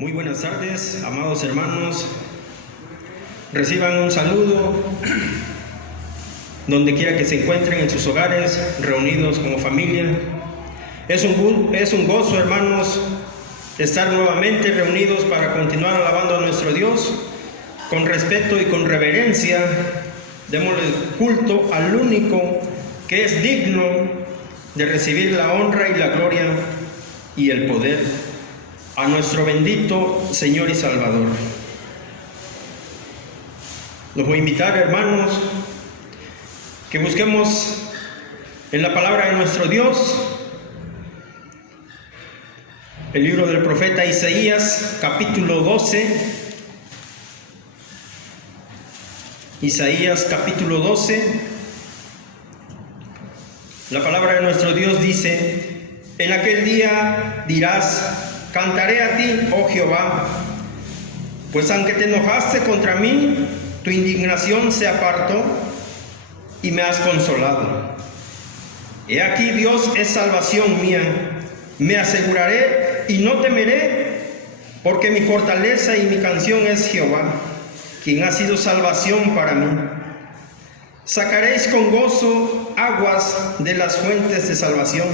Muy buenas tardes, amados hermanos. Reciban un saludo donde quiera que se encuentren en sus hogares, reunidos como familia. Es un gozo, hermanos, estar nuevamente reunidos para continuar alabando a nuestro Dios con respeto y con reverencia. Démosle culto al único que es digno de recibir la honra y la gloria y el poder, a nuestro bendito Señor y Salvador. Los voy a invitar, hermanos, que busquemos en la palabra de nuestro Dios el libro del profeta Isaías, capítulo 12. Isaías, capítulo 12. La palabra de nuestro Dios dice: en aquel día dirás: cantaré a ti, oh Jehová, pues aunque te enojaste contra mí, tu indignación se apartó y me has consolado. He aquí, Dios es salvación mía, me aseguraré y no temeré, porque mi fortaleza y mi canción es Jehová, quien ha sido salvación para mí. Sacaréis con gozo aguas de las fuentes de salvación,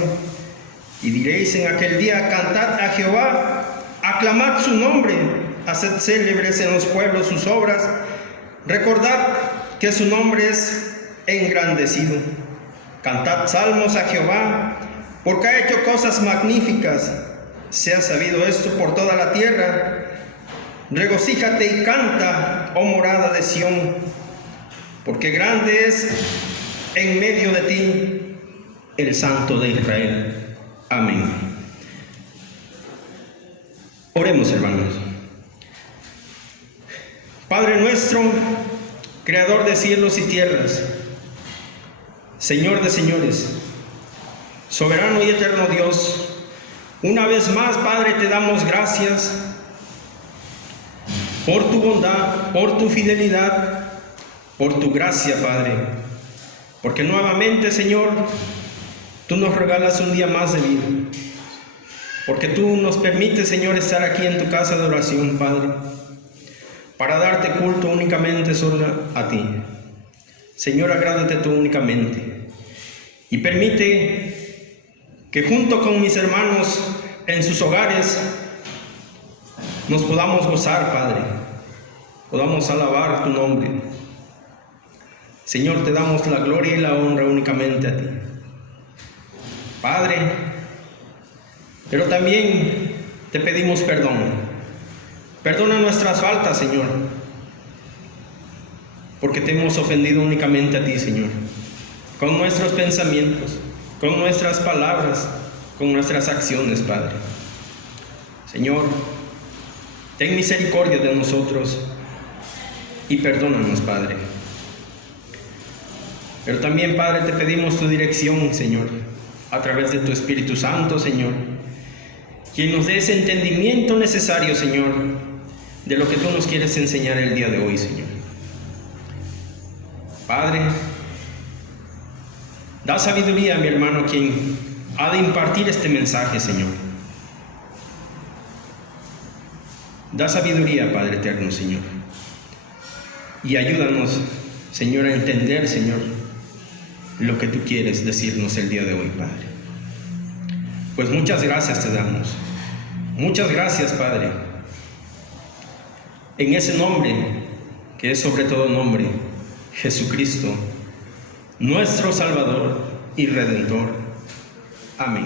y diréis en aquel día: cantad a Jehová, aclamad su nombre, haced célebres en los pueblos sus obras, recordad que su nombre es engrandecido. Cantad salmos a Jehová, porque ha hecho cosas magníficas, sea sabido esto por toda la tierra. Regocíjate y canta, oh morada de Sión, porque grande es en medio de ti el Santo de Israel. Amén. Oremos, hermanos. Padre nuestro, creador de cielos y tierras, Señor de señores, soberano y eterno Dios, una vez más, Padre, te damos gracias por tu bondad, por tu fidelidad, por tu gracia, Padre, porque nuevamente, Señor, tú nos regalas un día más de vida, porque tú nos permites, Señor, estar aquí en tu casa de oración, Padre, para darte culto únicamente solo a ti. Señor, agrádate tú únicamente y permite que junto con mis hermanos en sus hogares nos podamos gozar, Padre, podamos alabar tu nombre. Señor, te damos la gloria y la honra únicamente a ti, Padre, pero también te pedimos perdón. Perdona nuestras faltas, Señor, porque te hemos ofendido únicamente a ti, Señor, con nuestros pensamientos, con nuestras palabras, con nuestras acciones, Padre. Señor, ten misericordia de nosotros y perdónanos, Padre. Pero también, Padre, te pedimos tu dirección, Señor, a través de tu Espíritu Santo, Señor, quien nos dé ese entendimiento necesario, Señor, de lo que tú nos quieres enseñar el día de hoy, Señor. Padre, da sabiduría a mi hermano quien ha de impartir este mensaje, Señor. Da sabiduría, Padre eterno, Señor. Y ayúdanos, Señor, a entender, Señor, lo que tú quieres decirnos el día de hoy, Padre. Pues muchas gracias te damos. Muchas gracias, Padre. En ese nombre, que es sobre todo nombre, Jesucristo, nuestro Salvador y Redentor. Amén.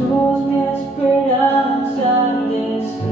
Jesús, mi esperanza eres tú.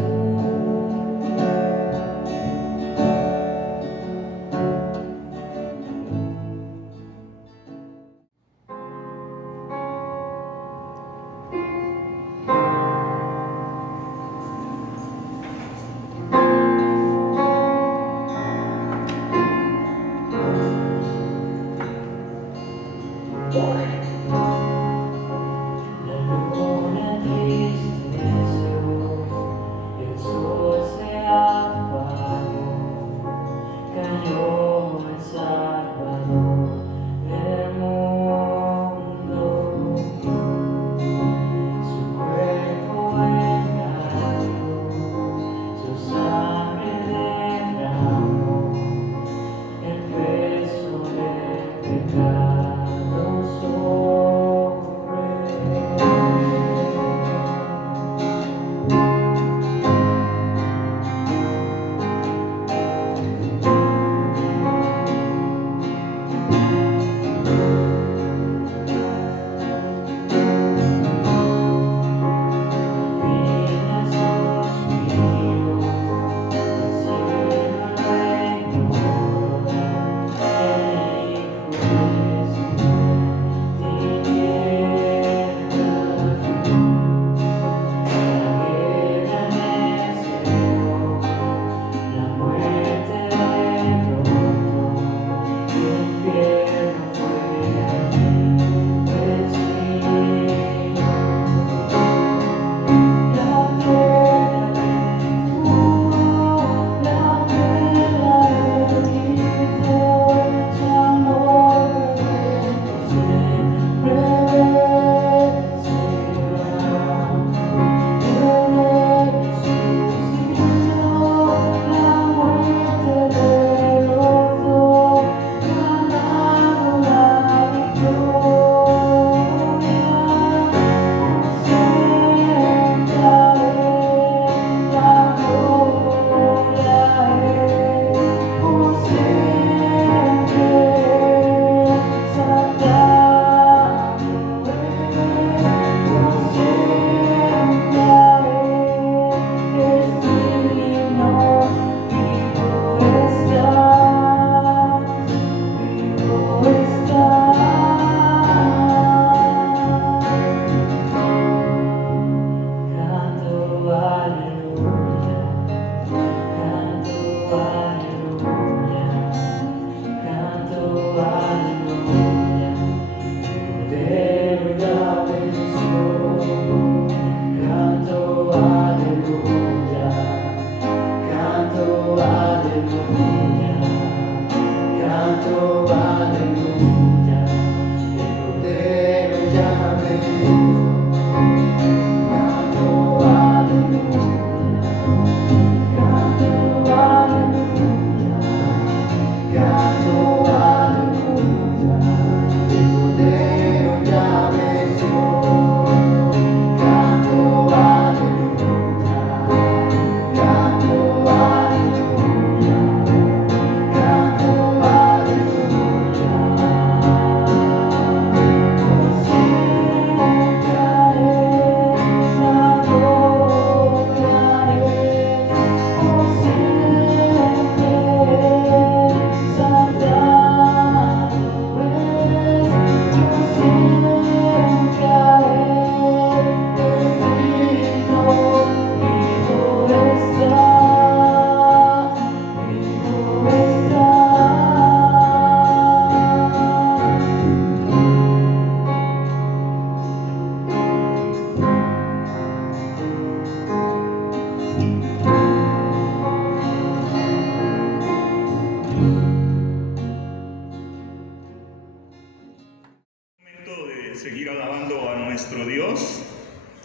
Seguir alabando a nuestro Dios,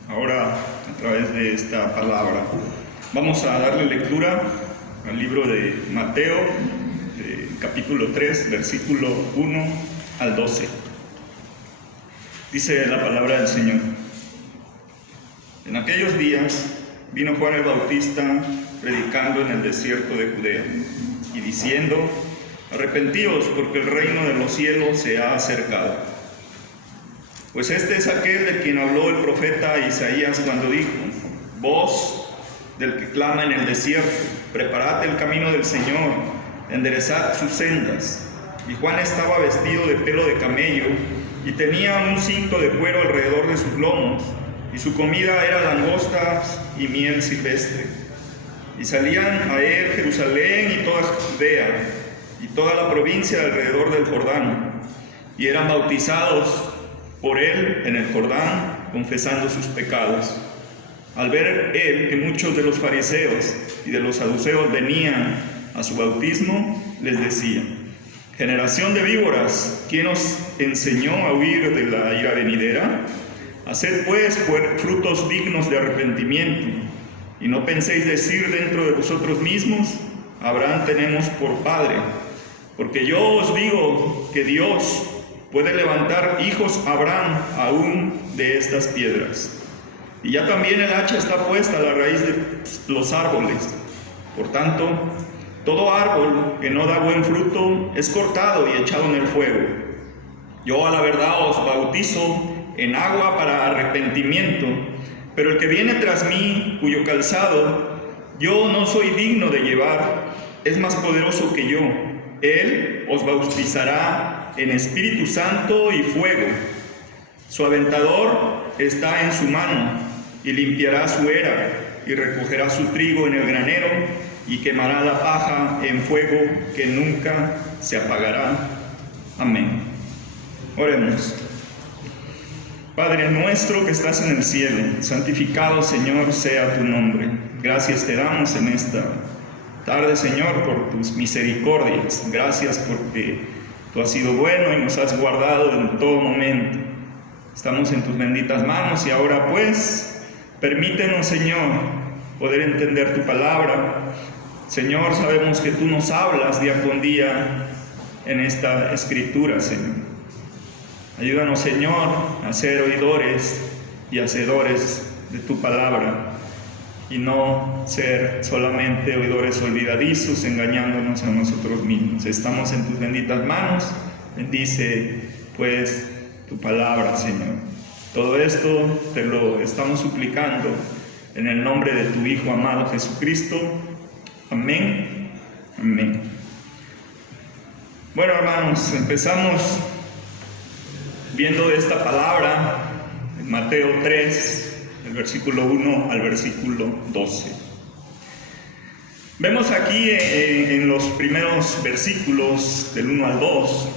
ahora a través de esta palabra. Vamos a darle lectura al libro de Mateo, capítulo 3, versículo 1 al 12. Dice la palabra del Señor: En aquellos días vino Juan el Bautista predicando en el desierto de Judea y diciendo: Arrepentíos, porque el reino de los cielos se ha acercado. Pues este es aquel de quien habló el profeta Isaías cuando dijo: voz del que clama en el desierto, preparad el camino del Señor, enderezad sus sendas. Y Juan estaba vestido de pelo de camello y tenía un cinto de cuero alrededor de sus lomos, y su comida era langostas y miel silvestre. Y salían a él Jerusalén y toda Judea y toda la provincia alrededor del Jordán, y eran bautizados por él en el Jordán, confesando sus pecados. Al ver él que muchos de los fariseos y de los saduceos venían a su bautismo, les decía: generación de víboras, ¿quién os enseñó a huir de la ira venidera? Haced pues frutos dignos de arrepentimiento, y no penséis decir dentro de vosotros mismos: Abraham tenemos por padre, porque yo os digo que Dios puede levantar hijos a Abraham aún de estas piedras. Y ya también el hacha está puesta a la raíz de los árboles. Por tanto, todo árbol que no da buen fruto es cortado y echado en el fuego. Yo a la verdad os bautizo en agua para arrepentimiento, pero el que viene tras mí, cuyo calzado yo no soy digno de llevar, es más poderoso que yo. Él os bautizará en Espíritu Santo y fuego. Su aventador está en su mano, y limpiará su era, y recogerá su trigo en el granero, y quemará la paja en fuego que nunca se apagará. Amén. Oremos. Padre nuestro que estás en el cielo, santificado, Señor, sea tu nombre. Gracias te damos en esta tarde, Señor, por tus misericordias. Gracias porque tú has sido bueno y nos has guardado en todo momento. Estamos en tus benditas manos y ahora pues, permítenos, Señor, poder entender tu palabra. Señor, sabemos que tú nos hablas día con día en esta escritura, Señor. Ayúdanos, Señor, a ser oidores y hacedores de tu palabra y no ser solamente oidores olvidadizos, engañándonos a nosotros mismos. Estamos en tus benditas manos. Bendice, pues, tu palabra, Señor. Todo esto te lo estamos suplicando en el nombre de tu Hijo amado Jesucristo. Amén. Amén. Bueno, hermanos, empezamos viendo esta palabra en Mateo 3, del versículo 1 al versículo 12. Vemos aquí en los primeros versículos del 1 al 2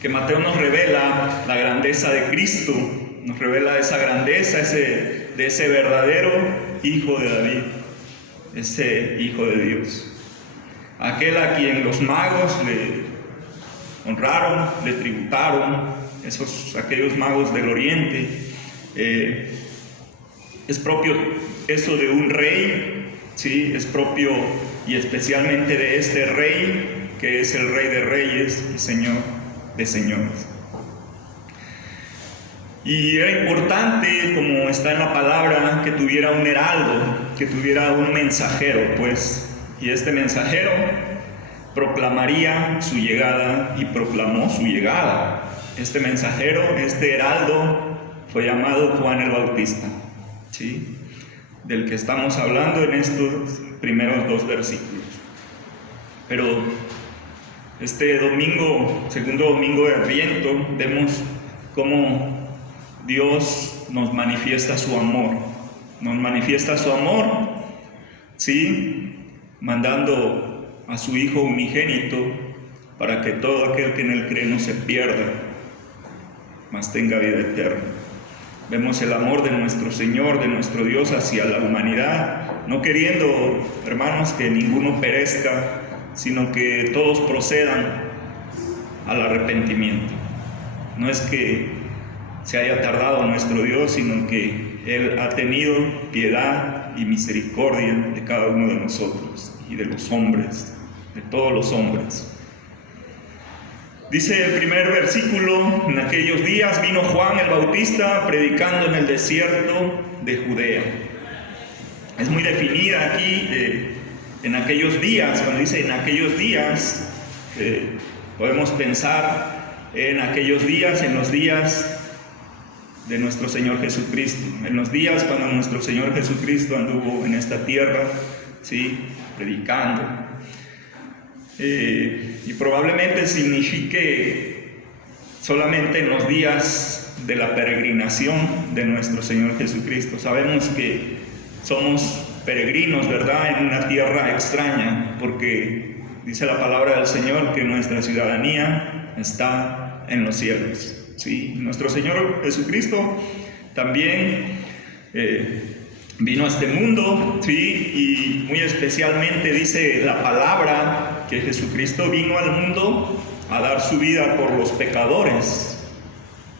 que Mateo nos revela la grandeza de Cristo, nos revela esa grandeza de ese verdadero Hijo de David, ese Hijo de Dios, aquel a quien los magos le honraron, le tributaron, aquellos magos del oriente. Es propio eso de un rey, ¿sí? Es propio y especialmente de este rey, que es el Rey de Reyes y Señor de Señores. Y era importante, como está en la palabra, que tuviera un heraldo, que tuviera un mensajero, pues, y este mensajero proclamaría su llegada y proclamó su llegada. Este mensajero, este heraldo, fue llamado Juan el Bautista, ¿sí? Del que estamos hablando en estos primeros dos versículos. Pero este domingo, segundo domingo de Adviento, vemos cómo Dios nos manifiesta su amor. Nos manifiesta su amor, ¿sí? Mandando a su Hijo unigénito para que todo aquel que en él cree no se pierda, mas tenga vida eterna. Vemos el amor de nuestro Señor, de nuestro Dios hacia la humanidad, no queriendo, hermanos, que ninguno perezca, sino que todos procedan al arrepentimiento. No es que se haya tardado nuestro Dios, sino que Él ha tenido piedad y misericordia de cada uno de nosotros y de los hombres, de todos los hombres. Dice el primer versículo: en aquellos días vino Juan el Bautista predicando en el desierto de Judea. Es muy definida aquí, en aquellos días. Cuando dice en aquellos días, podemos pensar en aquellos días, en los días de nuestro Señor Jesucristo, en los días cuando nuestro Señor Jesucristo anduvo en esta tierra, ¿sí?, predicando. Y probablemente signifique solamente en los días de la peregrinación de nuestro Señor Jesucristo. Sabemos que somos peregrinos, ¿verdad?, en una tierra extraña, porque dice la palabra del Señor que nuestra ciudadanía está en los cielos, ¿sí? Nuestro Señor Jesucristo también vino a este mundo, ¿sí? Y muy especialmente dice la palabra que Jesucristo vino al mundo a dar su vida por los pecadores.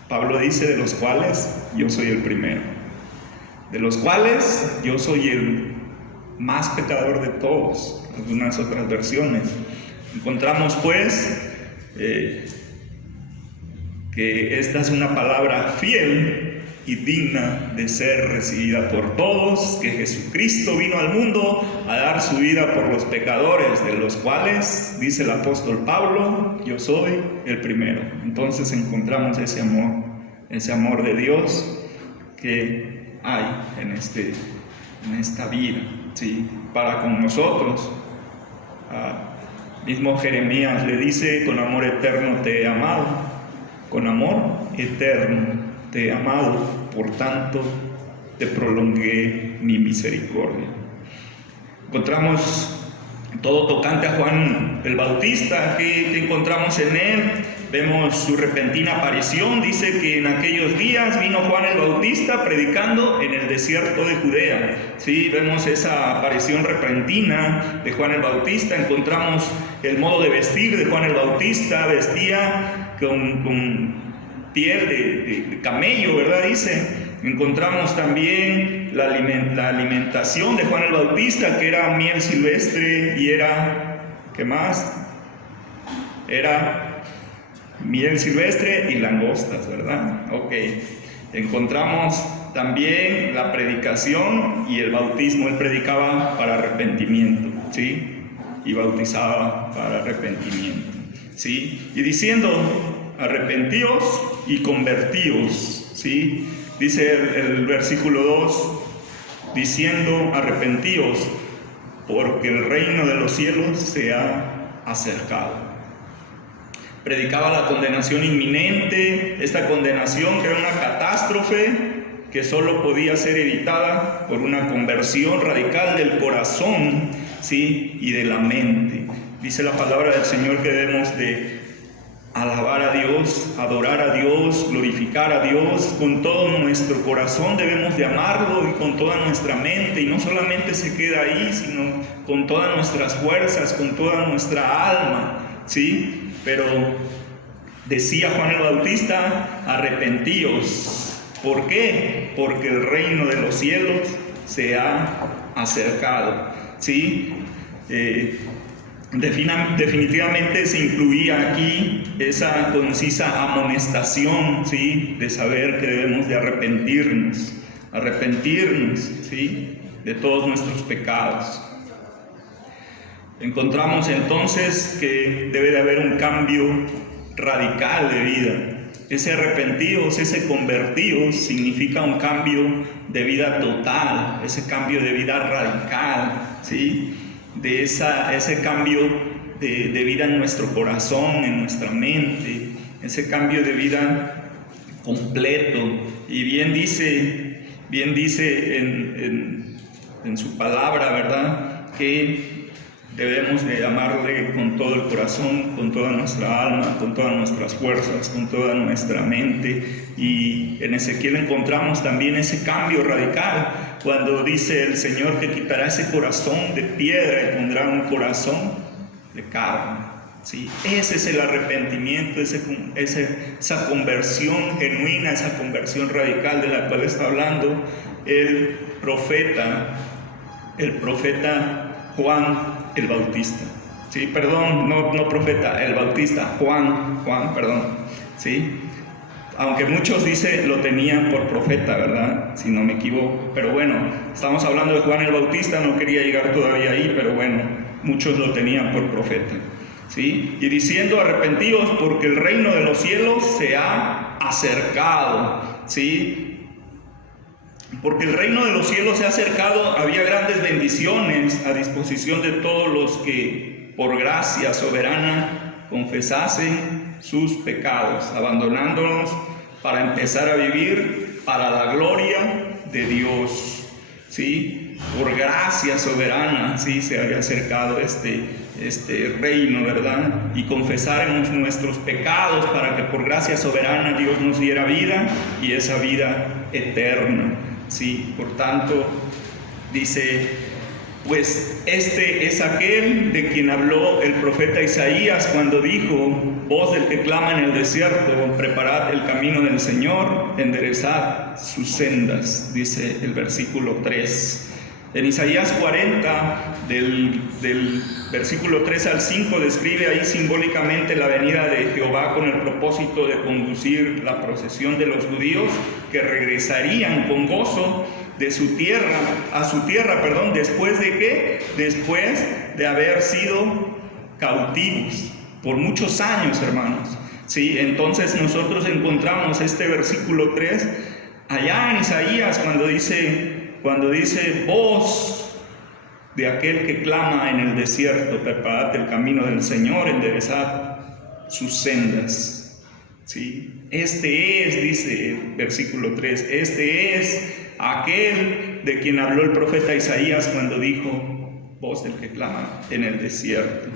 Pablo dice, de los cuales yo soy el primero, de los cuales yo soy el más pecador de todos. Algunas otras versiones. Encontramos pues que esta es una palabra fiel y digna de ser recibida por todos, que Jesucristo vino al mundo a dar su vida por los pecadores, de los cuales, dice el apóstol Pablo, yo soy el primero. Entonces encontramos ese amor de Dios que hay en esta vida, ¿sí?, para con nosotros. Mismo Jeremías le dice, con amor eterno te he amado, con amor eterno te he amado, por tanto te prolongué mi misericordia. Encontramos todo tocante a Juan el Bautista, que encontramos en él. Vemos su repentina aparición. Dice que en aquellos días vino Juan el Bautista predicando en el desierto de Judea. Sí, vemos esa aparición repentina de Juan el Bautista. Encontramos el modo de vestir de Juan el Bautista. Vestía con piel de camello, ¿verdad? Dice. Encontramos también la alimentación de Juan el Bautista, que era miel silvestre y era, ¿qué más? Era miel silvestre y langostas, ¿verdad? Ok. Encontramos también la predicación y el bautismo. Él predicaba para arrepentimiento, ¿sí? Y bautizaba para arrepentimiento, ¿sí? Y diciendo, arrepentíos y convertíos, ¿sí? Dice el versículo 2, diciendo, arrepentíos, porque el reino de los cielos se ha acercado. Predicaba la condenación inminente, esta condenación que era una catástrofe que solo podía ser evitada por una conversión radical del corazón, ¿sí?, y de la mente. Dice la palabra del Señor que debemos de alabar a Dios, adorar a Dios, glorificar a Dios con todo nuestro corazón. Debemos de amarlo y con toda nuestra mente, y no solamente se queda ahí, sino con todas nuestras fuerzas, con toda nuestra alma, ¿sí? Pero decía Juan el Bautista, arrepentíos. ¿Por qué? Porque el reino de los cielos se ha acercado, ¿sí? Definitivamente se incluía aquí esa concisa amonestación, ¿sí?, de saber que debemos de arrepentirnos, ¿sí?, de todos nuestros pecados. Encontramos entonces que debe de haber un cambio radical de vida. Ese arrepentidos, ese convertidos significa un cambio de vida total, ese cambio de vida radical, ¿sí?, de ese cambio de vida en nuestro corazón, en nuestra mente, ese cambio de vida completo. Y bien dice en su palabra, ¿verdad?, que debemos de amarle con todo el corazón, con toda nuestra alma, con todas nuestras fuerzas, con toda nuestra mente. Y en Ezequiel encontramos también ese cambio radical, cuando dice el Señor que quitará ese corazón de piedra y pondrá un corazón de carne, ¿sí? Ese es el arrepentimiento, esa conversión genuina, esa conversión radical de la cual está hablando el profeta Juan el Bautista, ¿sí? Perdón, no profeta, el Bautista, Juan, perdón, ¿sí? Aunque muchos dicen lo tenían por profeta, ¿verdad?, si no me equivoco. Pero bueno, estamos hablando de Juan el Bautista, no quería llegar todavía ahí, pero bueno, muchos lo tenían por profeta, ¿sí? Y diciendo, arrepentíos porque el reino de los cielos se ha acercado, ¿sí? Porque el reino de los cielos se ha acercado, había grandes bendiciones a disposición de todos los que por gracia soberana confesasen sus pecados, abandonándonos para empezar a vivir para la gloria de Dios, ¿sí? Por gracia soberana, ¿sí? Se había acercado este reino, ¿verdad? Y confesáramos nuestros pecados para que por gracia soberana Dios nos diera vida y esa vida eterna, ¿sí? Por tanto, dice, pues este es aquel de quien habló el profeta Isaías cuando dijo: voz del que clama en el desierto, preparad el camino del Señor, enderezad sus sendas, dice el versículo 3. En Isaías 40, del versículo 3 al 5, describe ahí simbólicamente la venida de Jehová con el propósito de conducir la procesión de los judíos que regresarían con gozo de su tierra, a su tierra, ¿después de qué? Después de haber sido cautivos por muchos años, hermanos, ¿sí? Entonces nosotros encontramos este versículo 3 allá en Isaías cuando dice voz de aquel que clama en el desierto, preparad el camino del Señor, enderezad sus sendas, ¿sí? Este es, dice el versículo 3, este es aquel de quien habló el profeta Isaías cuando dijo: voz del que clama en el desierto,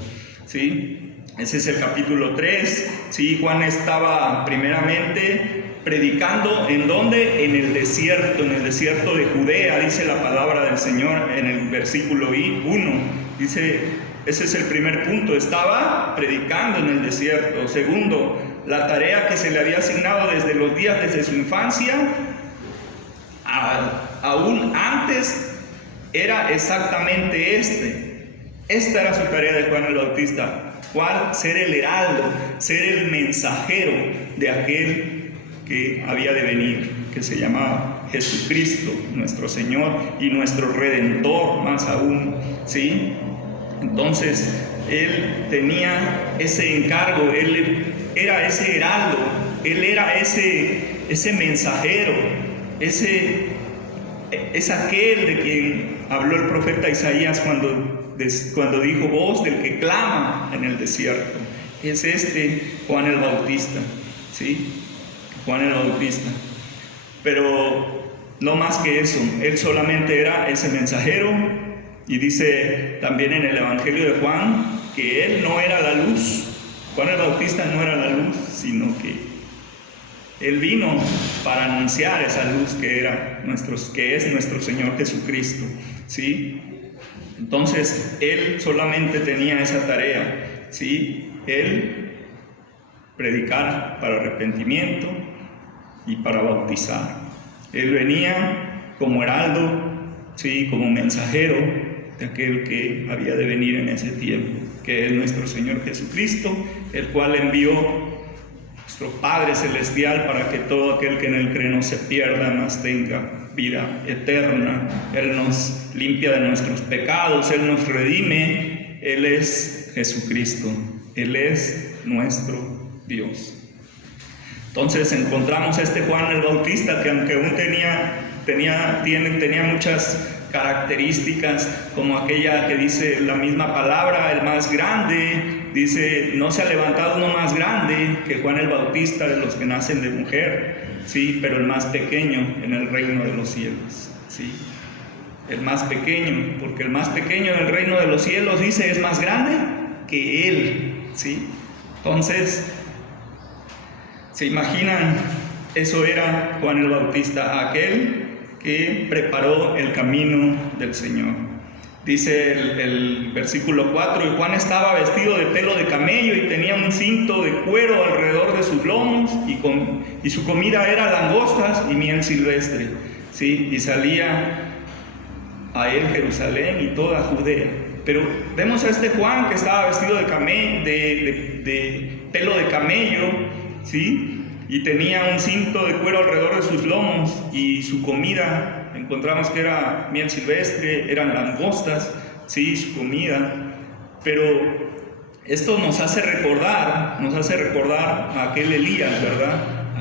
¿sí? Ese es el capítulo 3, ¿sí? Juan estaba primeramente predicando, ¿en dónde? En el desierto de Judea, dice la palabra del Señor en el versículo 1, dice, ese es el primer punto, estaba predicando en el desierto. Segundo, la tarea que se le había asignado desde los días desde su infancia, aún antes, era exactamente esta era su tarea de Juan el Bautista. ¿Cuál? Ser el heraldo, ser el mensajero de aquel que había de venir, que se llamaba Jesucristo, nuestro Señor y nuestro Redentor, más aún, ¿sí? Entonces, él tenía ese encargo, él era ese heraldo, él era ese mensajero, es aquel de quien habló el profeta Isaías cuando dijo: voz del que clama en el desierto. Es Juan el Bautista, ¿sí? Juan el Bautista. Pero no más que eso, él solamente era ese mensajero. Y dice también en el Evangelio de Juan que él no era la luz. Juan el Bautista no era la luz, sino que él vino para anunciar esa luz que es nuestro Señor Jesucristo, ¿sí? Entonces él solamente tenía esa tarea, ¿sí? Él predicar para arrepentimiento y para bautizar. Él venía como heraldo, ¿sí? Como mensajero de aquel que había de venir en ese tiempo, que es nuestro Señor Jesucristo, el cual envió nuestro Padre Celestial para que todo aquel que en Él cree no se pierda, mas tenga vida eterna. Él nos limpia de nuestros pecados, Él nos redime. Él es Jesucristo, Él es nuestro Dios. Entonces encontramos a Juan el Bautista, que aunque aún tenía muchas características, como aquella que dice la misma palabra, el más grande. Dice: no se ha levantado uno más grande que Juan el Bautista de los que nacen de mujer, ¿sí? Pero el más pequeño en el reino de los cielos, ¿sí? El más pequeño, porque el más pequeño en el reino de los cielos, dice, es más grande que él, ¿sí? Entonces, ¿se imaginan? Eso era Juan el Bautista, aquel que preparó el camino del Señor. Dice el versículo 4: y Juan estaba vestido de pelo de camello y tenía un cinto de cuero alrededor de sus lomos, y su comida era langostas y miel silvestre, ¿sí? Y salía a él Jerusalén y toda Judea. Pero vemos a Juan que estaba vestido de pelo de camello, ¿sí? Y tenía un cinto de cuero alrededor de sus lomos, y su comida, encontramos que era miel silvestre, eran langostas, ¿sí? Su comida. Pero esto nos hace recordar a aquel Elías, ¿verdad?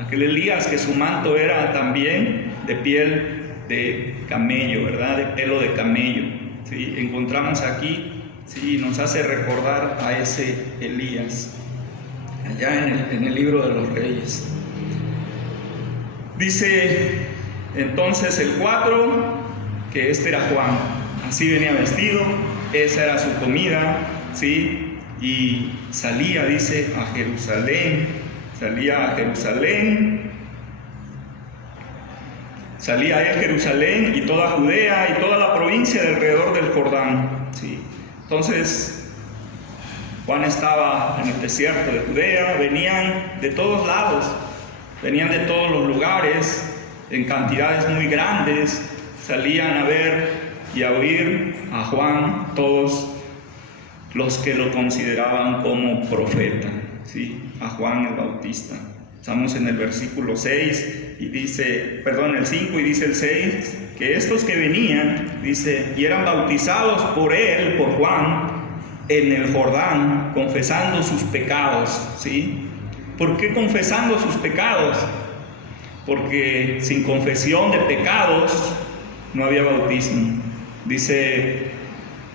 aquel Elías que su manto era también de piel de camello, ¿verdad? De pelo de camello, ¿sí? Encontramos aquí, ¿sí? Nos hace recordar a ese Elías, allá en el libro de los Reyes. Dice entonces el 4, que este era Juan, así venía vestido, esa era su comida, ¿sí? Y salía, dice, a Jerusalén, salía a Jerusalén y toda Judea y toda la provincia de alrededor del Jordán, ¿sí? Entonces, Juan estaba en el desierto de Judea, venían de todos lados, venían de todos los lugares, en cantidades muy grandes, salían a ver y a oír a Juan todos los que lo consideraban como profeta, ¿sí? A Juan el Bautista. Estamos en el versículo 6 y dice, perdón, el 5 y dice el 6, que estos que venían, dice, y eran bautizados por él, por Juan, en el Jordán, confesando sus pecados, ¿sí? ¿Por qué confesando sus pecados? Porque sin confesión de pecados no había bautismo. Dice,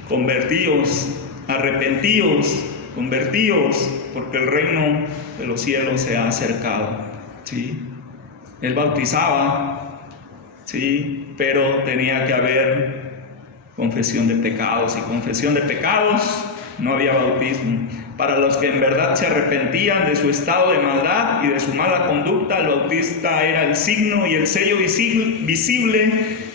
convertíos, arrepentíos, convertíos, porque el reino de los cielos se ha acercado, ¿sí? Él bautizaba, ¿sí? Pero tenía que haber confesión de pecados, y confesión de pecados no había bautismo. Para los que en verdad se arrepentían de su estado de maldad y de su mala conducta, el bautista era el signo y el sello visible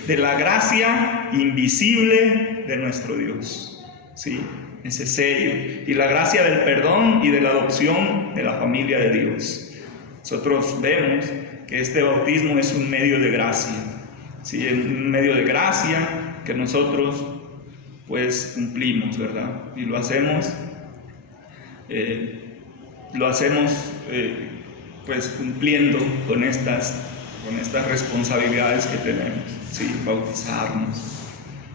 de la gracia invisible de nuestro Dios, ¿sí? Ese sello y la gracia del perdón y de la adopción de la familia de Dios. Nosotros vemos que este bautismo es un medio de gracia, ¿sí? Un medio de gracia que nosotros pues cumplimos, ¿verdad? Y lo hacemos pues cumpliendo con estas responsabilidades que tenemos, ¿sí? Bautizarnos.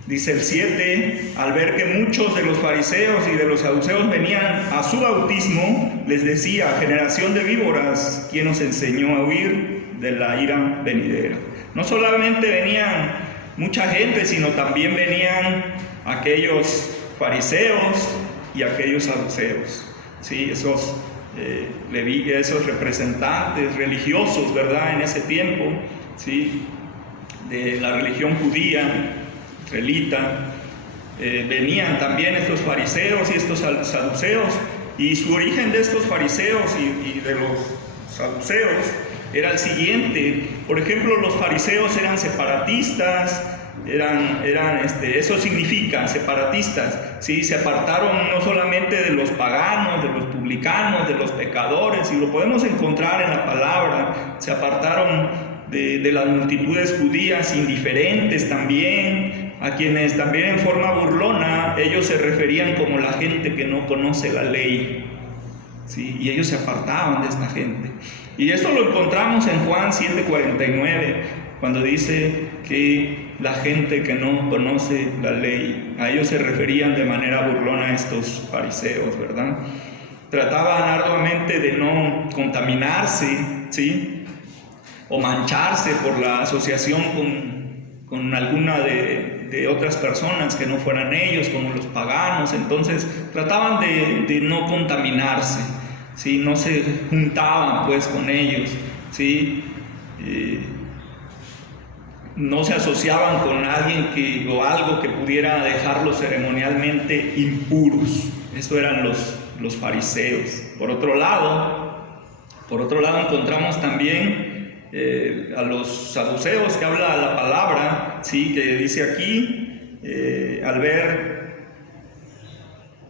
Dice el 7, al ver que muchos de los fariseos y de los saduceos venían a su bautismo, les decía, generación de víboras, ¿quién os enseñó a huir de la ira venidera? No solamente venían mucha gente, sino también venían aquellos fariseos y aquellos saduceos, ¿sí? Esos representantes religiosos, ¿verdad? En ese tiempo, ¿sí? De la religión judía, israelita, venían también estos fariseos y estos saduceos, y su origen de estos fariseos y de los saduceos era el siguiente. Por ejemplo, los fariseos eran separatistas, eso significa separatistas, ¿sí? Se apartaron no solamente de los paganos, de los publicanos, de los pecadores, y lo podemos encontrar en la palabra, se apartaron de las multitudes judías indiferentes también, a quienes también en forma burlona ellos se referían como la gente que no conoce la ley, ¿sí? Y ellos se apartaban de esta gente. Y esto lo encontramos en Juan 7:49, cuando dice que la gente que no conoce la ley, a ellos se referían de manera burlona a estos fariseos, ¿verdad? Trataban arduamente de no contaminarse, ¿sí? O mancharse por la asociación con alguna de otras personas que no fueran ellos, como los paganos. Entonces trataban de no contaminarse, ¿sí? No se juntaban pues con ellos, ¿sí? No se asociaban con alguien o algo que pudiera dejarlos ceremonialmente impuros. Eso eran los fariseos. Por otro lado encontramos también a los saduceos, que habla la palabra, ¿sí? Que dice aquí, al ver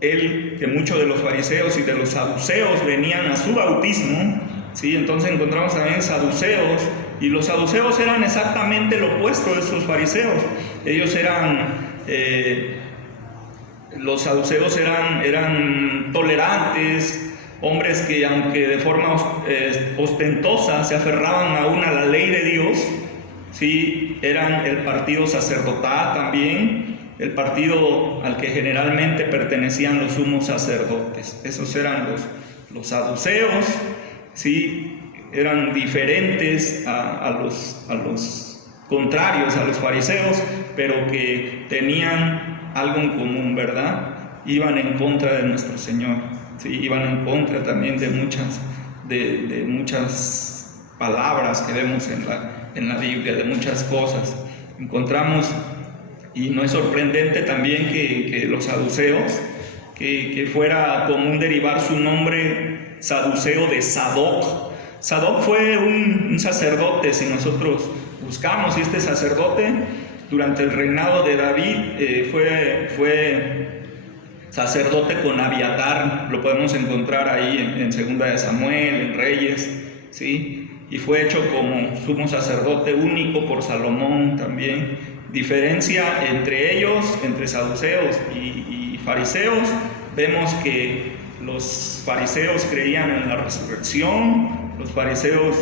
él que muchos de los fariseos y de los saduceos venían a su bautismo, ¿sí? Entonces encontramos también saduceos, y los saduceos eran exactamente lo opuesto de estos fariseos. Ellos los saduceos eran tolerantes, hombres que, aunque de forma ostentosa, se aferraban aún a la ley de Dios, ¿sí? Eran el partido sacerdotal también, el partido al que generalmente pertenecían los sumos sacerdotes. Esos eran los saduceos, ¿sí? eran diferentes a los contrarios, a los fariseos, pero que tenían algo en común, ¿verdad? Iban en contra de nuestro Señor, ¿sí? Iban en contra también de muchas palabras que vemos en la Biblia, de muchas cosas. Encontramos, y no es sorprendente también que los saduceos, que fuera común derivar su nombre saduceo de Sadoc. Sadoc fue un sacerdote, si nosotros buscamos, y este sacerdote durante el reinado de David fue sacerdote con Abiatar, lo podemos encontrar ahí en Segunda de Samuel, en Reyes, ¿sí? Y fue hecho como sumo sacerdote único por Salomón también. Diferencia entre ellos, entre saduceos y fariseos, vemos que los fariseos creían en la resurrección, los fariseos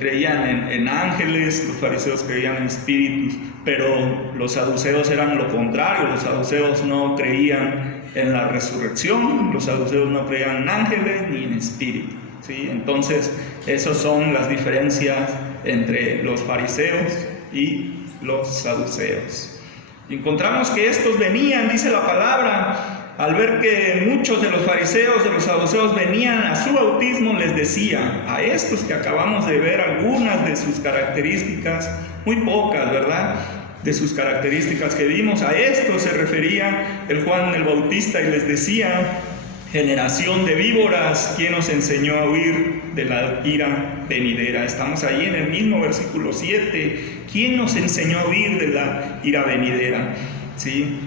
creían en ángeles, los fariseos creían en espíritus, pero los saduceos eran lo contrario. Los saduceos no creían en la resurrección, los saduceos no creían en ángeles ni en espíritu, ¿sí? Entonces, esas son las diferencias entre los fariseos y los saduceos. Encontramos que estos venían, dice la palabra, al ver que muchos de los fariseos, de los saduceos venían a su bautismo, les decía a estos que acabamos de ver algunas de sus características, muy pocas, ¿verdad?, de sus características que vimos, a esto se refería el Juan el Bautista y les decía: generación de víboras, ¿quién os enseñó a huir de la ira venidera? Estamos ahí en el mismo versículo 7. ¿Quién nos enseñó a huir de la ira venidera? ¿Sí?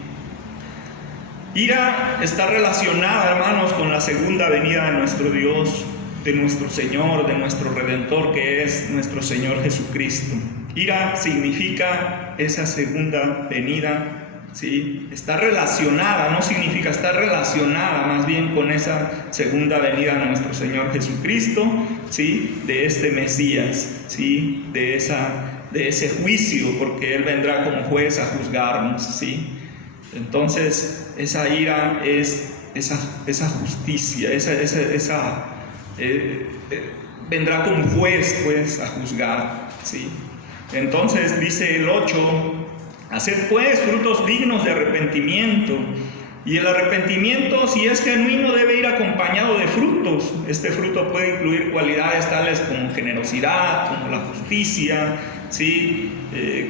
Ira está relacionada, hermanos, con la segunda venida de nuestro Dios, de nuestro Señor, de nuestro Redentor, que es nuestro Señor Jesucristo. Ira significa esa segunda venida, ¿sí? Está relacionada, no significa, está relacionada más bien con esa segunda venida de nuestro Señor Jesucristo, ¿sí? De este Mesías, ¿sí? De ese juicio, porque Él vendrá como juez a juzgarnos, ¿sí? Entonces, esa ira es esa justicia, vendrá como juez, pues, a juzgar, ¿sí? Entonces, dice el 8: haced pues frutos dignos de arrepentimiento. Y el arrepentimiento, si es genuino, debe ir acompañado de frutos. Este fruto puede incluir cualidades tales como generosidad, como la justicia, ¿sí?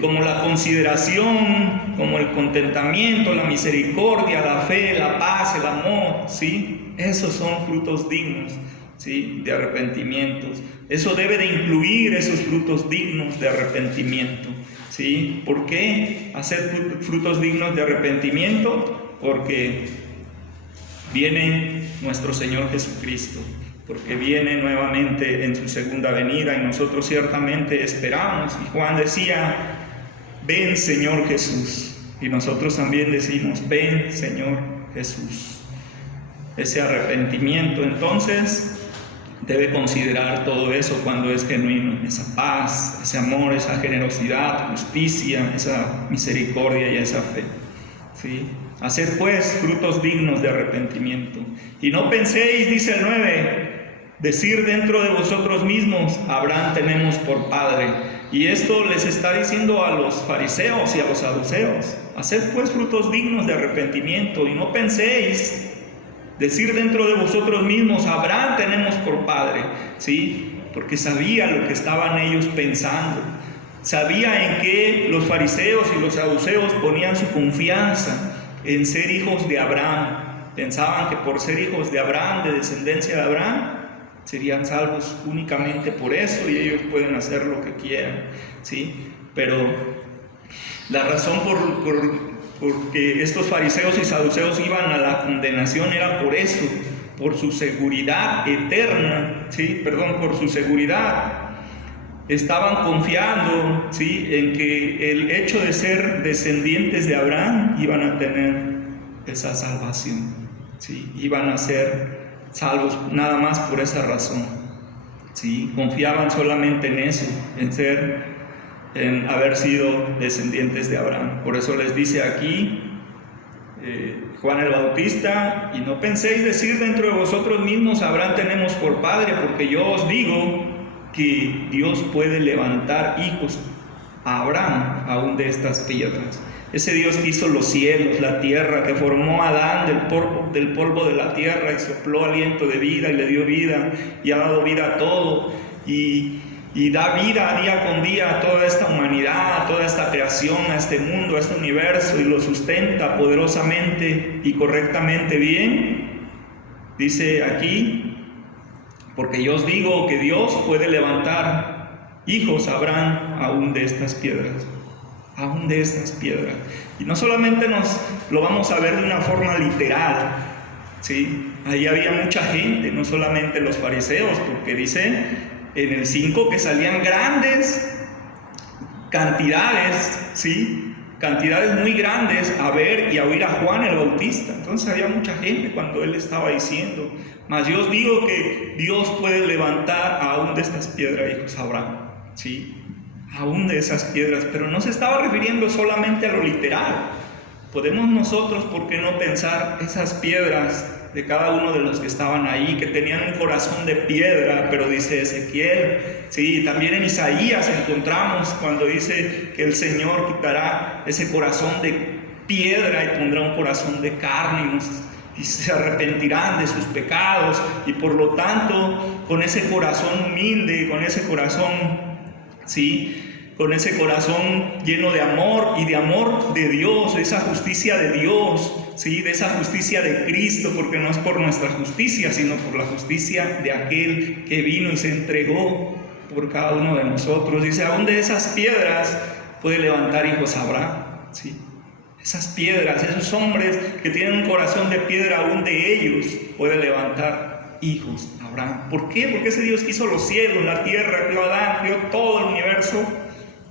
Como la consideración, como el contentamiento, la misericordia, la fe, la paz, el amor, ¿sí? Esos son frutos dignos, ¿sí? De arrepentimientos. Eso debe de incluir esos frutos dignos de arrepentimiento, ¿sí? ¿Por qué hacer frutos dignos de arrepentimiento? Porque viene nuestro Señor Jesucristo, porque viene nuevamente en su segunda venida y nosotros ciertamente esperamos. Y Juan decía: ven, Señor Jesús. Y nosotros también decimos: ven, Señor Jesús. Ese arrepentimiento entonces debe considerar todo eso cuando es genuino: esa paz, ese amor, esa generosidad, justicia, esa misericordia y esa fe, ¿sí? Haced pues frutos dignos de arrepentimiento. Y no penséis, dice el 9, decir dentro de vosotros mismos: Abraham tenemos por padre. Y esto les está diciendo a los fariseos y a los saduceos: haced pues frutos dignos de arrepentimiento. Y no penséis decir dentro de vosotros mismos: Abraham tenemos por padre, ¿sí? Porque sabía lo que estaban ellos pensando. Sabía en qué los fariseos y los saduceos ponían su confianza: en ser hijos de Abraham. Pensaban que por ser hijos de Abraham, de descendencia de Abraham, serían salvos únicamente por eso, y ellos pueden hacer lo que quieran, ¿sí? Pero la razón porque estos fariseos y saduceos iban a la condenación era por eso, por su seguridad eterna, ¿sí? Por su seguridad. Estaban confiando, ¿sí?, en que el hecho de ser descendientes de Abraham iban a tener esa salvación, ¿sí? Iban a ser salvos nada más por esa razón, ¿sí? Confiaban solamente en eso, en haber sido descendientes de Abraham. Por eso les dice aquí Juan el Bautista: y no penséis decir dentro de vosotros mismos: Abraham tenemos por padre, porque yo os digo que Dios puede levantar hijos a Abraham aún de estas piedras. Ese Dios que hizo los cielos, la tierra, que formó a Adán del polvo de la tierra y sopló aliento de vida y le dio vida y ha dado vida a todo y da vida día con día a toda esta humanidad, a toda esta creación, a este mundo, a este universo, y lo sustenta poderosamente y correctamente bien. Dice aquí: porque yo os digo que Dios puede levantar hijos a Abraham aún de estas piedras. Aún de estas piedras. Y no solamente lo vamos a ver de una forma literal, ¿sí? Ahí había mucha gente, no solamente los fariseos, porque dice en el 5 que salían grandes cantidades, ¿sí? Cantidades muy grandes a ver y a oír a Juan el Bautista. Entonces había mucha gente cuando él estaba diciendo: mas yo os digo que Dios puede levantar aún de estas piedras hijos a Abraham, ¿sí? Aún de esas piedras, pero no se estaba refiriendo solamente a lo literal. Podemos nosotros, ¿por qué no pensar esas piedras de cada uno de los que estaban ahí, que tenían un corazón de piedra? Pero dice Ezequiel, sí, también en Isaías encontramos cuando dice que el Señor quitará ese corazón de piedra y pondrá un corazón de carne y se arrepentirán de sus pecados, y por lo tanto con ese corazón humilde, con ese corazón, ¿sí?, con ese corazón lleno de amor y de amor de Dios, de esa justicia de Dios, ¿sí?, de esa justicia de Cristo, porque no es por nuestra justicia, sino por la justicia de aquel que vino y se entregó por cada uno de nosotros. Dice: aún de esas piedras puede levantar hijos a Abraham, ¿sí? Esas piedras, esos hombres que tienen un corazón de piedra, aún de ellos puede levantar hijos a Abraham. ¿Por qué? Porque ese Dios que hizo los cielos, la tierra, creó a Adán, creó todo el universo,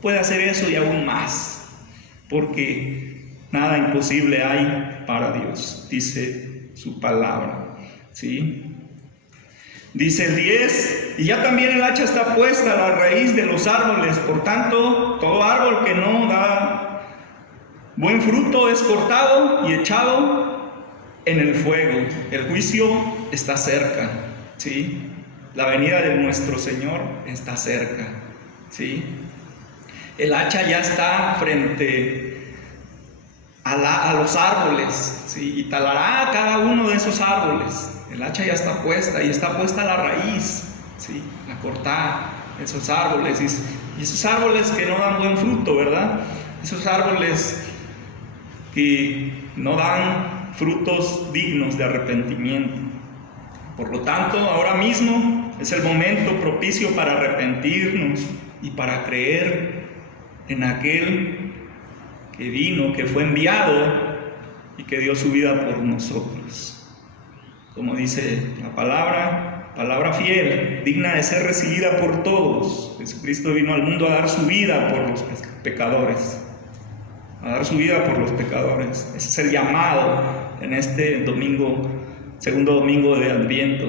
puede hacer eso y aún más, porque nada imposible hay para Dios, dice su palabra, ¿sí? Dice el 10: y ya también el hacha está puesta a la raíz de los árboles, por tanto todo árbol que no da buen fruto es cortado y echado en el fuego. El juicio está cerca, ¿sí? La venida de nuestro Señor está cerca, ¿sí? El hacha ya está frente a los árboles, ¿sí? Y talará cada uno de esos árboles. El hacha ya está puesta, y está puesta la raíz, ¿sí?, a cortar esos árboles. Y esos árboles que no dan buen fruto, ¿verdad? Esos árboles que no dan frutos dignos de arrepentimiento. Por lo tanto, ahora mismo es el momento propicio para arrepentirnos y para creer en aquel que vino, que fue enviado y que dio su vida por nosotros. Como dice la palabra fiel, digna de ser recibida por todos. Jesucristo vino al mundo a dar su vida por los pecadores. A dar su vida por los pecadores. Ese es el llamado en este domingo, segundo domingo de Adviento.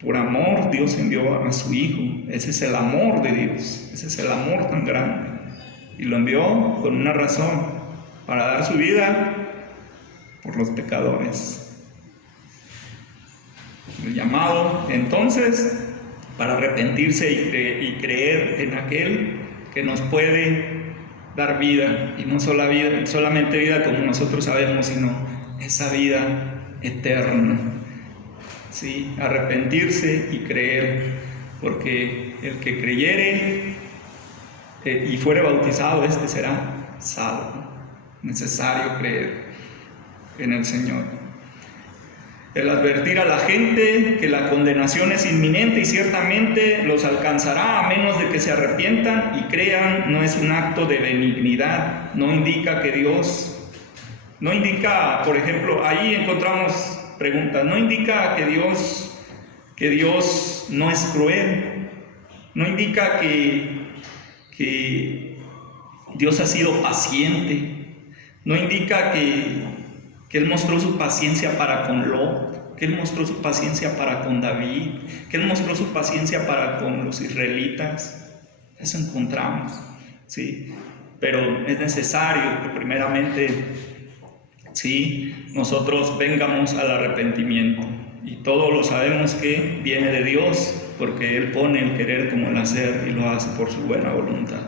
Por amor Dios envió a su Hijo. Ese es el amor de Dios. Ese es el amor tan grande. Y lo envió con una razón: para dar su vida por los pecadores. El llamado entonces para arrepentirse y creer en aquel que nos puede dar vida, y no solamente vida como nosotros sabemos, sino esa vida eterna, ¿sí? Arrepentirse y creer, porque el que creyere y fuere bautizado, este será salvo. Necesario creer en el Señor. El advertir a la gente que la condenación es inminente y ciertamente los alcanzará a menos de que se arrepientan y crean, no es un acto de benignidad. No indica que Dios, no indica, por ejemplo, ahí encontramos preguntas, no indica que Dios no es cruel, no indica que Dios ha sido paciente, no indica que Él mostró su paciencia para con Lot, que Él mostró su paciencia para con David, que Él mostró su paciencia para con los israelitas. Eso encontramos, ¿sí? Pero es necesario que primeramente, ¿sí?, nosotros vengamos al arrepentimiento. Y todos lo sabemos que viene de Dios, porque Él pone el querer como el hacer y lo hace por su buena voluntad.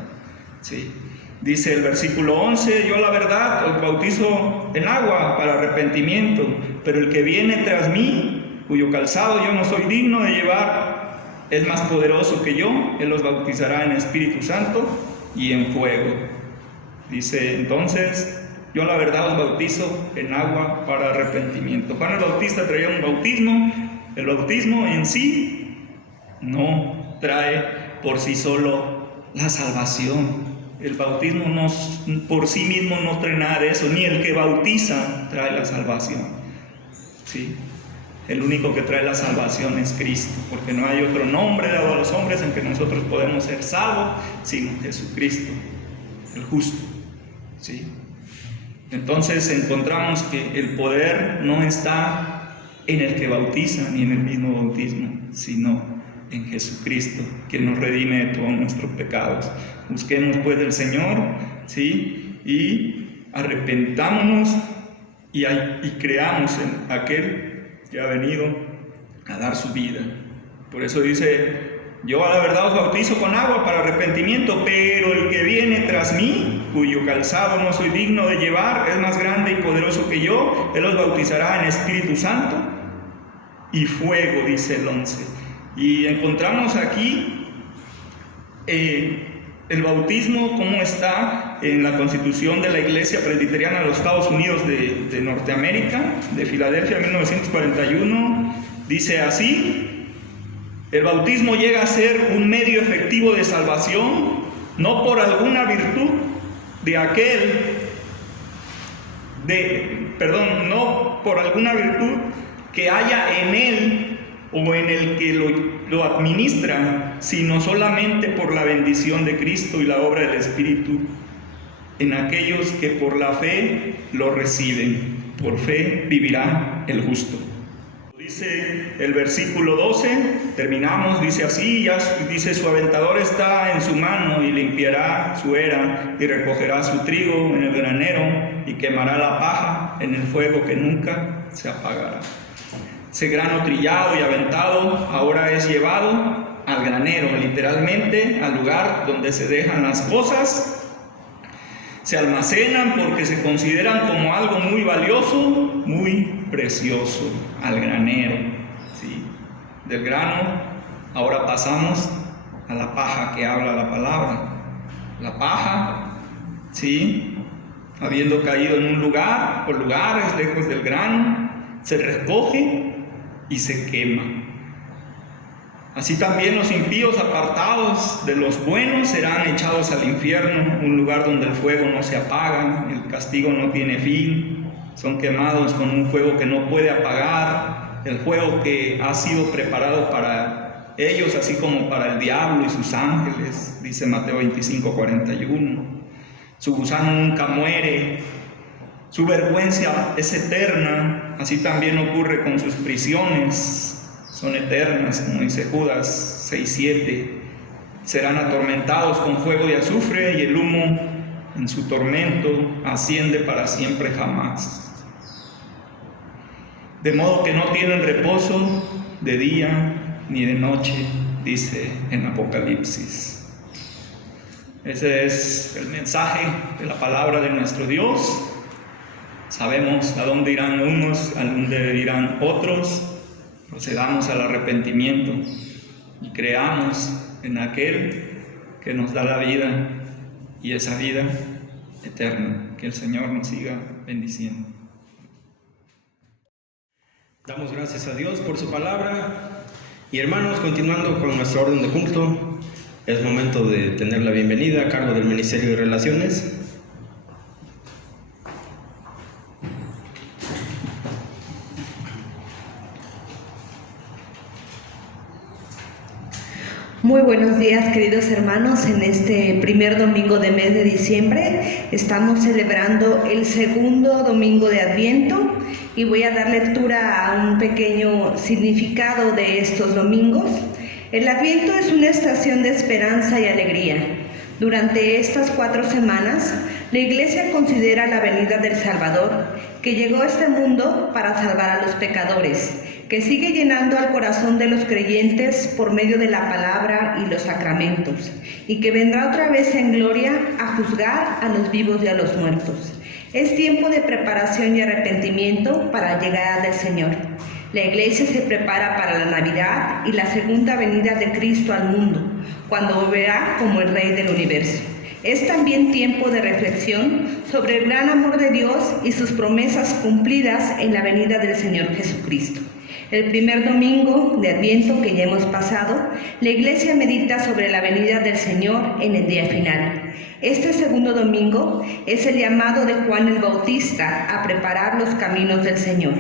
¿Sí? Dice el versículo 11, yo la verdad os bautizo en agua para arrepentimiento, pero el que viene tras mí, cuyo calzado yo no soy digno de llevar, es más poderoso que yo, Él los bautizará en Espíritu Santo y en fuego. Dice entonces, yo la verdad os bautizo en agua para arrepentimiento. Juan el Bautista traía un bautismo. El bautismo en sí no trae por sí solo la salvación. El bautismo por sí mismo no trae nada de eso, ni el que bautiza trae la salvación. ¿Sí? El único que trae la salvación es Cristo, porque no hay otro nombre dado a los hombres en que nosotros podemos ser salvos, sino Jesucristo, el justo. ¿Sí? Entonces encontramos que el poder no está en el que bautiza ni en el mismo bautismo, sino en Jesucristo, que nos redime de todos nuestros pecados. Busquemos pues del Señor, ¿sí? Y arrepentámonos y creamos en aquel que ha venido a dar su vida. Por eso dice, yo a la verdad os bautizo con agua para arrepentimiento, pero el que viene tras mí, cuyo calzado no soy digno de llevar, es más grande y poderoso que yo, Él os bautizará en Espíritu Santo y fuego, dice el 11. Y encontramos aquí el bautismo, cómo está en la Constitución de la Iglesia Presbiteriana de los Estados Unidos de Norteamérica, de Filadelfia, 1941, dice así: el bautismo llega a ser un medio efectivo de salvación, no por alguna virtud no por alguna virtud que haya en él o en el que lo administra, sino solamente por la bendición de Cristo y la obra del Espíritu en aquellos que por la fe lo reciben. Por fe vivirá el justo. Dice el versículo 12, terminamos, dice así, dice, su aventador está en su mano y limpiará su era y recogerá su trigo en el granero y quemará la paja en el fuego que nunca se apagará. Ese grano trillado y aventado ahora es llevado al granero, literalmente al lugar donde se dejan las cosas. Se almacenan porque se consideran como algo muy valioso, muy precioso, al granero. ¿Sí? Del grano ahora pasamos a la paja que habla la palabra. La paja, ¿sí? Habiendo caído en un lugar o lugares lejos del grano, se recoge y se quema. Así también los impíos apartados de los buenos serán echados al infierno, un lugar donde el fuego no se apaga, el castigo no tiene fin, son quemados con un fuego que no puede apagar, el fuego que ha sido preparado para ellos, así como para el diablo y sus ángeles, dice Mateo 25:41. Su gusano nunca muere, su vergüenza es eterna, así también ocurre con sus prisiones. Son eternas, como dice Judas 6:7. Serán atormentados con fuego y azufre, y el humo en su tormento asciende para siempre jamás. De modo que no tienen reposo de día ni de noche, dice en Apocalipsis. Ese es el mensaje de la palabra de nuestro Dios. Sabemos a dónde irán unos, a dónde irán otros. Procedamos al arrepentimiento y creamos en aquel que nos da la vida y esa vida eterna. Que el Señor nos siga bendiciendo. Damos gracias a Dios por su palabra. Y hermanos, continuando con nuestro orden de culto, es momento de tener la bienvenida a cargo del Ministerio de Relaciones. Muy buenos días, queridos hermanos. En este primer domingo de mes de diciembre estamos celebrando el segundo domingo de Adviento y voy a dar lectura a un pequeño significado de estos domingos. El Adviento es una estación de esperanza y alegría. Durante estas 4 semanas, la Iglesia considera la venida del Salvador, que llegó a este mundo para salvar a los pecadores, que sigue llenando al corazón de los creyentes por medio de la palabra y los sacramentos, y que vendrá otra vez en gloria a juzgar a los vivos y a los muertos. Es tiempo de preparación y arrepentimiento para la llegada del Señor. La Iglesia se prepara para la Navidad y la segunda venida de Cristo al mundo, cuando volverá como el Rey del universo. Es también tiempo de reflexión sobre el gran amor de Dios y sus promesas cumplidas en la venida del Señor Jesucristo. El primer domingo de Adviento que ya hemos pasado, la Iglesia medita sobre la venida del Señor en el día final. Este segundo domingo es el llamado de Juan el Bautista a preparar los caminos del Señor.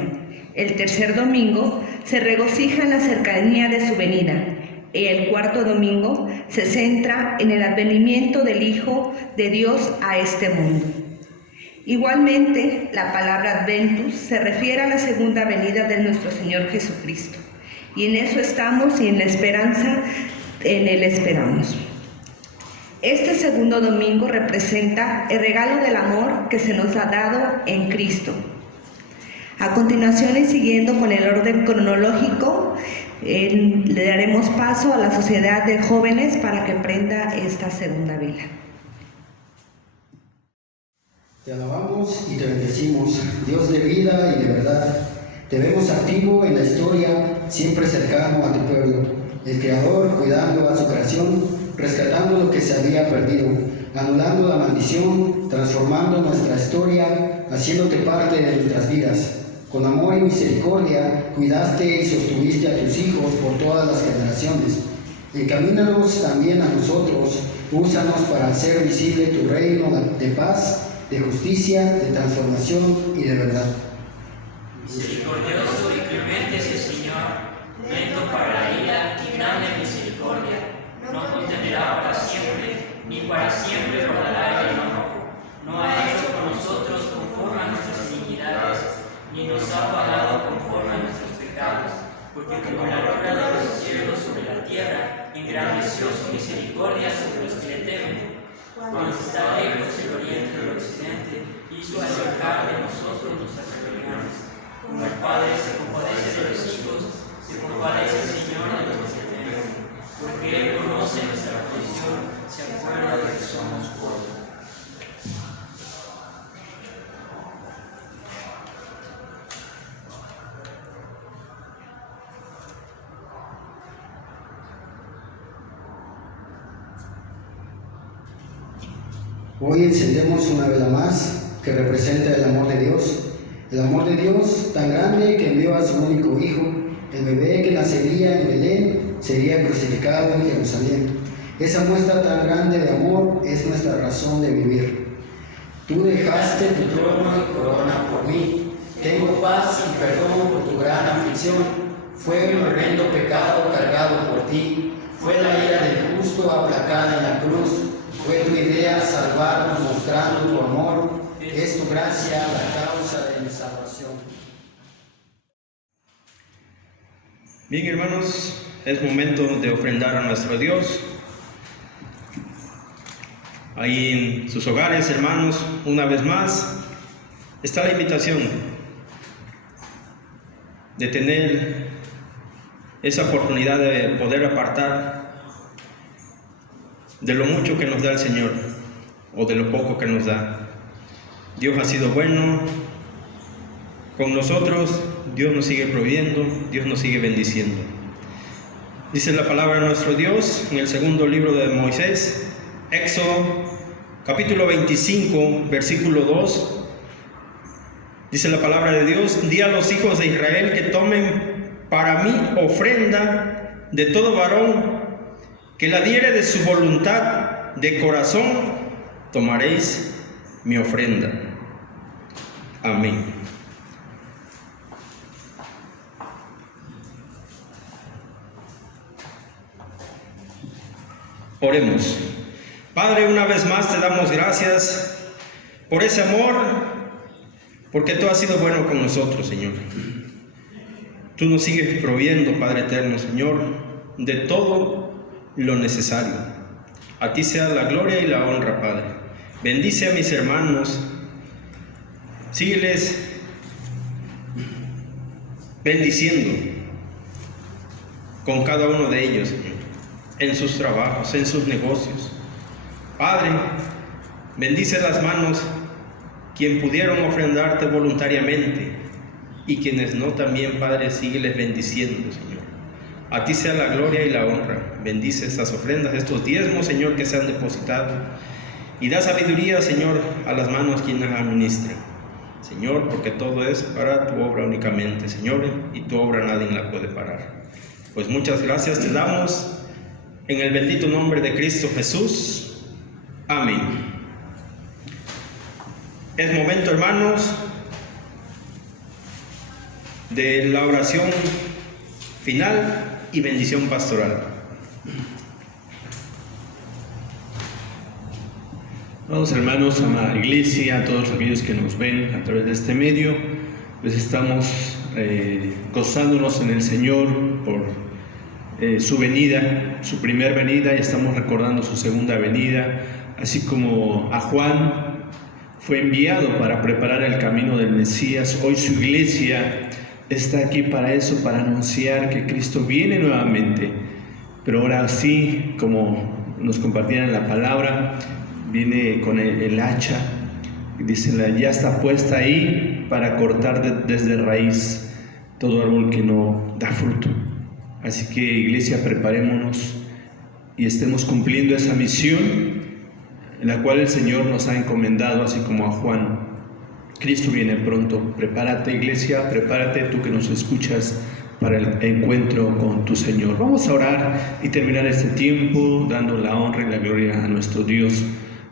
El tercer domingo se regocija en la cercanía de su venida. Y el cuarto domingo se centra en el advenimiento del Hijo de Dios a este mundo. Igualmente, la palabra Adventus se refiere a la segunda venida de nuestro Señor Jesucristo. Y en eso estamos y en la esperanza en Él esperamos. Este segundo domingo representa el regalo del amor que se nos ha dado en Cristo. A continuación, y siguiendo con el orden cronológico, le daremos paso a la Sociedad de Jóvenes para que prenda esta segunda vela. Te alabamos y te bendecimos, Dios de vida y de verdad. Te vemos activo en la historia, siempre cercano a tu pueblo, el Creador cuidando a su creación, rescatando lo que se había perdido, anulando la maldición, transformando nuestra historia, haciéndote parte de nuestras vidas. Con amor y misericordia cuidaste y sostuviste a tus hijos por todas las generaciones. Encamínanos también a nosotros, úsanos para hacer visible tu reino de paz, de justicia, de transformación y de verdad. Misericordioso y clemente es el Señor, lento para la ira y grande en misericordia. No contenderá para siempre, ni para siempre guardará el enojo. No ha hecho con nosotros conforme a nuestras iniquidades, ni nos ha pagado conforme a nuestros pecados, porque como la altura de los cielos sobre la tierra, engrandeció su misericordia sobre los que le temen. Cuando está lejos el oriente del occidente, hizo acercar de nosotros nuestras rebeliones. Como el Padre se compadece de los hijos, se compadece el Señor de los que le temen, porque Él conoce nuestra condición, se acuerda de que somos polvo. Hoy encendemos una vela más que representa el amor de Dios tan grande que envió a su único Hijo. El bebé que nacería en Belén sería crucificado en Jerusalén. Esa muestra tan grande de amor es nuestra razón de vivir. Tú dejaste tu trono y corona por mí. Tengo paz y perdón por tu gran aflicción. Fue mi horrendo pecado cargado por ti. Fue la ira del justo aplacada en la cruz. Fue tu idea salvarnos mostrando tu amor. Es tu gracia la causa de mi salvación. Bien, hermanos, es momento de ofrendar a nuestro Dios. Ahí en sus hogares, hermanos, una vez más, está la invitación de tener esa oportunidad de poder apartar de lo mucho que nos da el Señor o de lo poco que nos da. Dios ha sido bueno con nosotros, Dios nos sigue proveyendo, Dios nos sigue bendiciendo. Dice la palabra de nuestro Dios en el segundo libro de Moisés, Éxodo, capítulo 25, versículo 2. Dice la palabra de Dios: di a los hijos de Israel que tomen para mí ofrenda de todo varón que la diere de su voluntad de corazón, tomaréis mi ofrenda. Amén. Oremos. Padre, una vez más te damos gracias por ese amor, porque tú has sido bueno con nosotros, Señor. Tú nos sigues proveyendo, Padre eterno, Señor, de todo lo necesario. A ti sea la gloria y la honra, Padre. Bendice a mis hermanos, sígueles bendiciendo con cada uno de ellos, Señor, en sus trabajos, en sus negocios. Padre, bendice las manos quien pudieron ofrendarte voluntariamente y quienes no también, Padre, sígueles bendiciendo, Señor. A ti sea la gloria y la honra. Bendice estas ofrendas, estos diezmos, Señor, que se han depositado, y da sabiduría, Señor, a las manos quienes administran, Señor, porque todo es para tu obra únicamente, Señor, y tu obra nadie la puede parar. Pues muchas gracias te damos en el bendito nombre de Cristo Jesús. Amén. Es momento, hermanos, de la oración final y bendición pastoral. Vamos, hermanos, amada iglesia, a todos aquellos que nos ven a través de este medio, pues estamos gozándonos en el Señor por su venida, su primer venida, y estamos recordando su segunda venida, así como a Juan fue enviado para preparar el camino del Mesías. Hoy su iglesia está aquí para eso, para anunciar que Cristo viene nuevamente, pero ahora sí, como nos compartían en la palabra, viene con el hacha, y dice, ya está puesta ahí para cortar desde raíz todo árbol que no da fruto. Así que, iglesia, preparémonos y estemos cumpliendo esa misión en la cual el Señor nos ha encomendado, así como a Juan. Cristo viene pronto. Prepárate, iglesia, prepárate tú que nos escuchas para el encuentro con tu Señor. Vamos a orar y terminar este tiempo dando la honra y la gloria a nuestro Dios,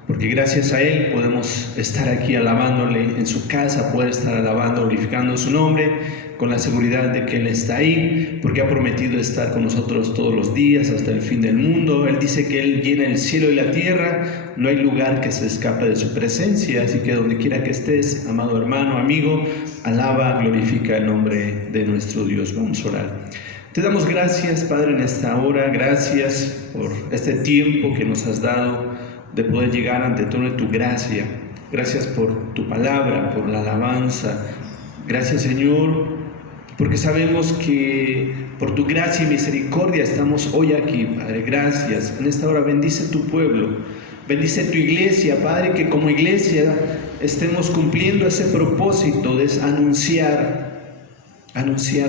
porque gracias a Él podemos estar aquí alabándole en su casa, poder estar alabando, glorificando su nombre, con la seguridad de que Él está ahí, porque ha prometido estar con nosotros todos los días hasta el fin del mundo. Él dice que Él llena el cielo y la tierra, no hay lugar que se escape de su presencia, así que donde quiera que estés, amado hermano, amigo, alaba, glorifica el nombre de nuestro Dios. Vamos a orar. Te damos gracias, Padre, en esta hora, gracias por este tiempo que nos has dado de poder llegar ante todo tu gracia. Gracias por tu palabra, por la alabanza. Gracias, Señor, porque sabemos que por tu gracia y misericordia estamos hoy aquí, Padre. Gracias. En esta hora bendice tu pueblo, bendice tu iglesia, Padre, que como iglesia estemos cumpliendo ese propósito de anunciar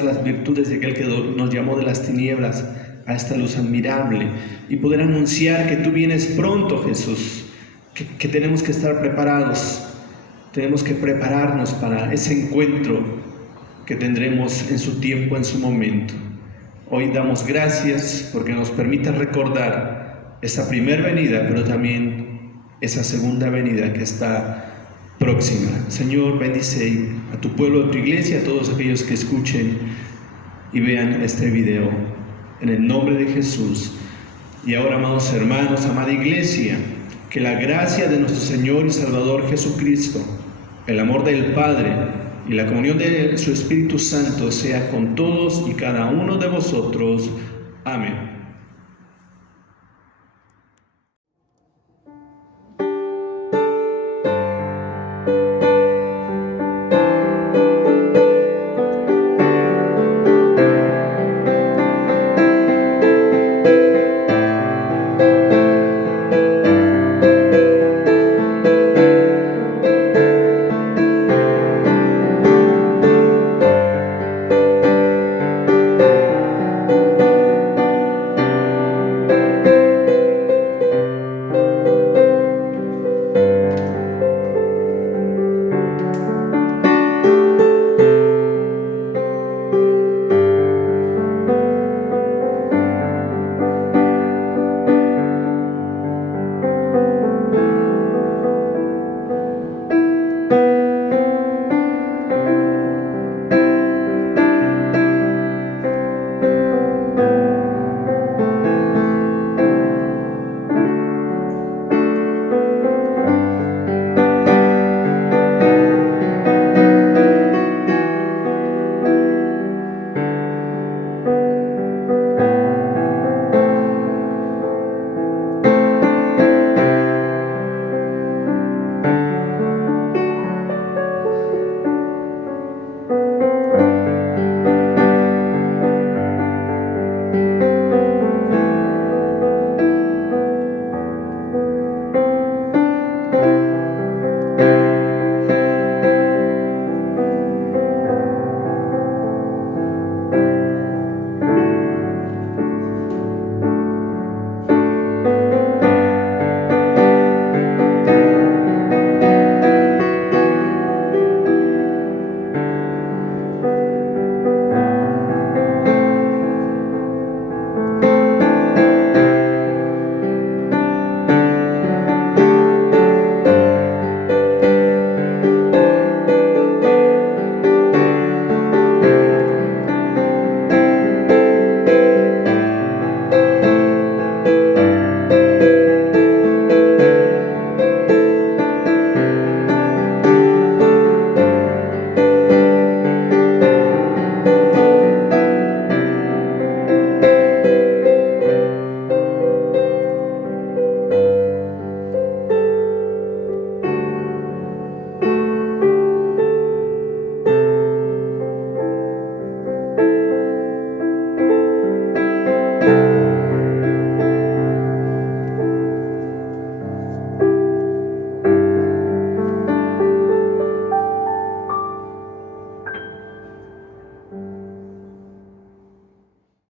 las virtudes de aquel que nos llamó de las tinieblas a esta luz admirable, y poder anunciar que tú vienes pronto, Jesús, que tenemos que estar preparados, tenemos que prepararnos para ese encuentro que tendremos en su tiempo, en su momento. Hoy damos gracias porque nos permite recordar esa primera venida, pero también esa segunda venida que está próxima. Señor, bendice a tu pueblo, a tu iglesia, a todos aquellos que escuchen y vean este video. En el nombre de Jesús. Y ahora, amados hermanos, amada iglesia, que la gracia de nuestro Señor y Salvador Jesucristo, el amor del Padre y la comunión de su Espíritu Santo sea con todos y cada uno de vosotros. Amén.